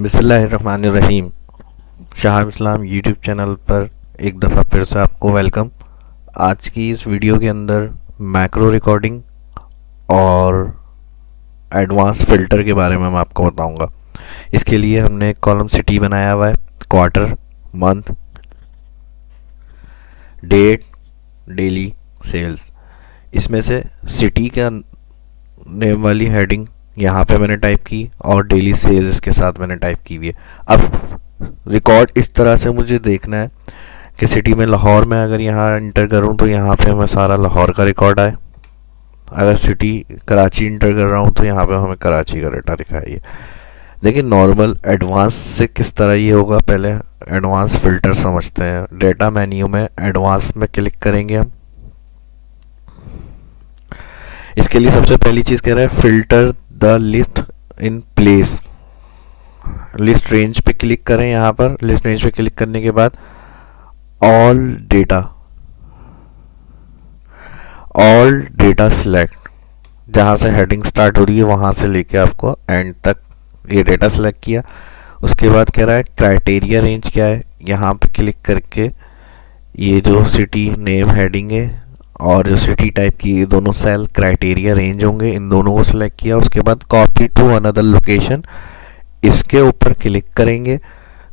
बिस्मिल्लाहिर्रहमानिर्रहीम। शाह इस्लाम YouTube channel पर एक दफ़ा फिर से आपको वेलकम। आज की इस वीडियो के अंदर मैक्रो रिकॉर्डिंग और एडवांस फ़िल्टर के बारे में मैं आपको बताऊंगा। इसके लिए हमने एक कॉलम सिटी बनाया हुआ है, quarter, month, date, daily, sales. इसमें से सिटी का नेम वाली हेडिंग यहाँ पे मैंने टाइप की और डेली सेल्स के साथ मैंने टाइप की हुई है। अब रिकॉर्ड इस तरह से मुझे देखना है कि सिटी में लाहौर में अगर यहाँ इंटर करूँ तो यहाँ पे हमें सारा लाहौर का रिकॉर्ड आए। अगर सिटी कराची इंटर कर रहा हूँ तो यहाँ पे हमें कराची का डेटा दिखाइए। देखिए नॉर्मल एडवांस से किस तरह ये होगा, पहले एडवांस फ़िल्टर समझते हैं। डेटा मेन्यू में एडवांस में क्लिक करेंगे हम। इसके लिए सबसे पहली चीज़ कह रहा है filter the list in place. List range पे क्लिक करें। यहाँ पर लिस्ट रेंज पे क्लिक करने के बाद ऑल डेटा सिलेक्ट, जहाँ से हेडिंग स्टार्ट हो रही है वहाँ से लेके आपको एंड तक ये डेटा सिलेक्ट किया। उसके बाद कह रहा है क्राइटेरिया रेंज क्या है। यहाँ पे क्लिक करके ये जो सिटी नेम हेडिंग है और जो सिटी टाइप की ये दोनों सेल क्राइटेरिया रेंज होंगे, इन दोनों को सिलेक्ट किया। उसके बाद कॉपी टू अनदर लोकेशन, इसके ऊपर क्लिक करेंगे।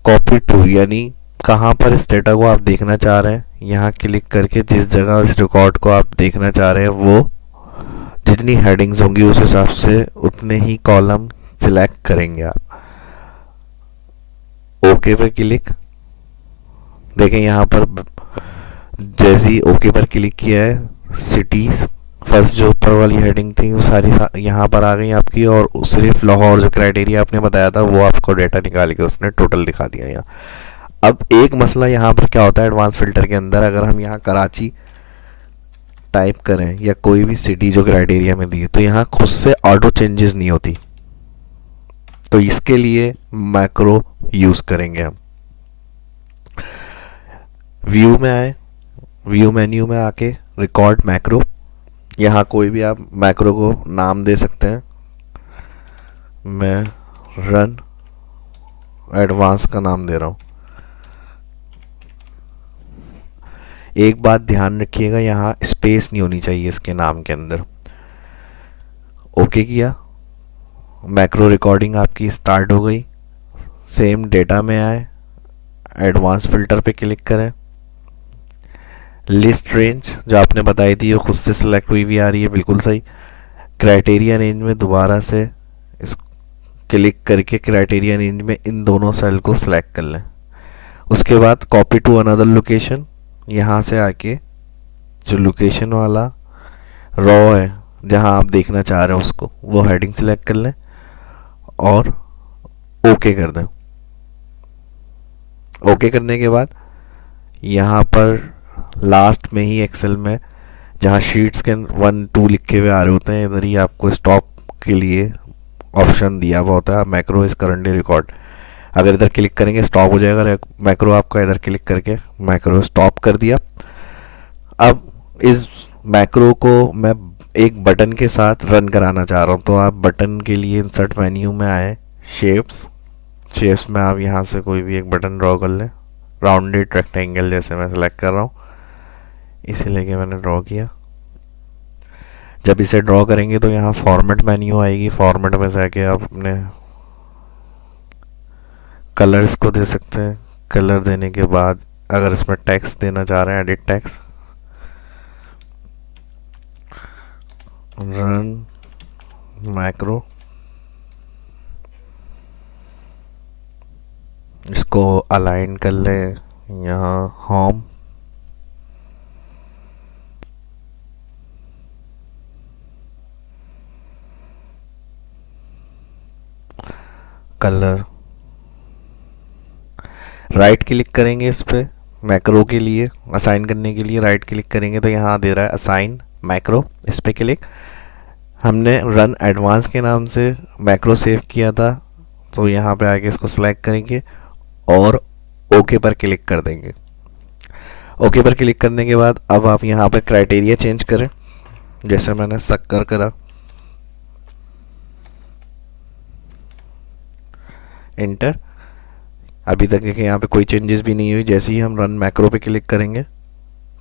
कॉपी टू यानी कहाँ पर इस डेटा को आप देखना चाह रहे हैं, यहाँ क्लिक करके जिस जगह इस रिकॉर्ड को आप देखना चाह रहे हैं वो जितनी हेडिंग्स होंगी उस हिसाब से उतने ही कॉलम सिलेक्ट करेंगे आप। ओके पे क्लिक। देखें यहाँ पर जैसे ही ओके पर क्लिक किया है सिटीज फर्स्ट जो ऊपर वाली हेडिंग थी वो सारी यहाँ पर आ गई आपकी, और सिर्फ लाहौर जो क्राइटेरिया आपने बताया था वो आपको डेटा निकाल के उसने टोटल दिखा दिया यहाँ। अब एक मसला यहाँ पर क्या होता है एडवांस फिल्टर के अंदर, अगर हम यहाँ कराची टाइप करें या कोई भी सिटी जो क्राइटेरिया में दी है तो यहाँ खुद से ऑटो चेंजेस नहीं होती। तो इसके लिए मैक्रो यूज़ करेंगे हम। व्यू में आए, व्यू मेन्यू में आके रिकॉर्ड मैक्रो, यहाँ कोई भी आप मैक्रो को नाम दे सकते हैं। मैं रन एडवांस का नाम दे रहा हूँ। एक बात ध्यान रखिएगा, यहाँ स्पेस नहीं होनी चाहिए इसके नाम के अंदर। ओके किया, मैक्रो रिकॉर्डिंग आपकी स्टार्ट हो गई। सेम डेटा में आए, एडवांस फिल्टर पे क्लिक करें। लिस्ट रेंज जो आपने बताई थी वो खुद से सिलेक्ट हुई भी आ रही है, बिल्कुल सही। क्राइटेरिया रेंज में दोबारा से इस क्लिक करके क्राइटेरिया रेंज में इन दोनों सेल को सिलेक्ट कर लें। उसके बाद कॉपी टू अनदर लोकेशन, यहाँ से आके जो लोकेशन वाला रॉ है जहाँ आप देखना चाह रहे हैं उसको वो हेडिंग सिलेक्ट कर लें और ओके कर दें। ओके करने के बाद यहाँ पर लास्ट में ही एक्सेल में जहाँ शीट्स के 1 2 लिखे हुए आ रहे होते हैं इधर ही आपको स्टॉप के लिए ऑप्शन दिया हुआ होता है मैक्रो इज करंटली रिकॉर्ड। अगर इधर क्लिक करेंगे स्टॉप हो जाएगा मैक्रो आपका, इधर क्लिक करके मैक्रो स्टॉप कर दिया। अब इस मैक्रो को मैं एक बटन के साथ रन कराना चाह रहा हूँ, तो आप बटन के लिए इंसर्ट मेन्यू में आए, शेप्स में आप यहाँ से कोई भी एक बटन ड्रॉ कर लें। राउंडेड रेक्टेंगल जैसे मैं सेलेक्ट कर रहा हूँ, इसे लेके मैंने ड्रॉ किया। जब इसे ड्रॉ करेंगे तो यहाँ फॉर्मेट मेन्यू आएगी, फॉर्मेट में जाके आप अपने कलर्स को दे सकते हैं। कलर देने के बाद अगर इसमें टेक्स्ट देना चाह रहे हैं, एडिट टेक्स्ट, रन मैक्रो, इसको अलाइन कर लें यहाँ होम, कलर, राइट क्लिक करेंगे इस पे मैक्रो के लिए असाइन करने के लिए राइट क्लिक करेंगे तो यहाँ दे रहा है असाइन मैक्रो, इस पे क्लिक। हमने रन एडवांस के नाम से मैक्रो सेव किया था तो यहाँ पे आके इसको सिलेक्ट करेंगे और ओके पर क्लिक कर देंगे। ओके पर क्लिक करने के बाद अब आप यहाँ पर क्राइटेरिया चेंज करें, जैसे मैंने शक्कर करा। इंटर। अभी तक देखिए यहाँ पे कोई चेंजेस भी नहीं हुई। जैसे ही हम रन मैक्रो पे क्लिक करेंगे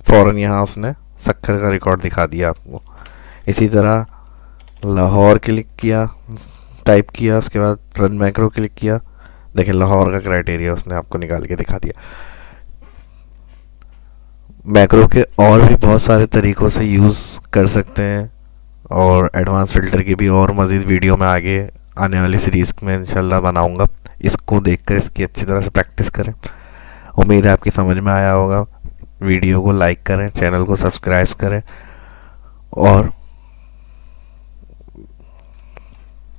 फ़ौरन यहाँ उसने सक्खर का रिकॉर्ड दिखा दिया आपको। इसी तरह लाहौर क्लिक किया, टाइप किया, उसके बाद रन मैक्रो क्लिक किया, देखिए लाहौर का क्राइटेरिया उसने आपको निकाल के दिखा दिया। मैक्रो के और भी बहुत सारे तरीक़ों से यूज़ कर सकते हैं, और एडवांस फ़िल्टर की भी और मज़ीद वीडियो में आगे आने वाली सीरीज़ में इंशाल्लाह बनाऊंगा। इसको देखकर इसकी अच्छी तरह से प्रैक्टिस करें। उम्मीद है आपकी समझ में आया होगा। वीडियो को लाइक करें, चैनल को सब्सक्राइब करें, और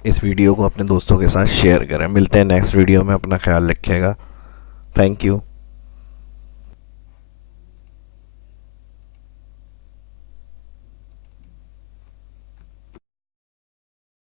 इस वीडियो को अपने दोस्तों के साथ शेयर करें। मिलते हैं नेक्स्ट वीडियो में, अपना ख्याल रखिएगा। Thank you.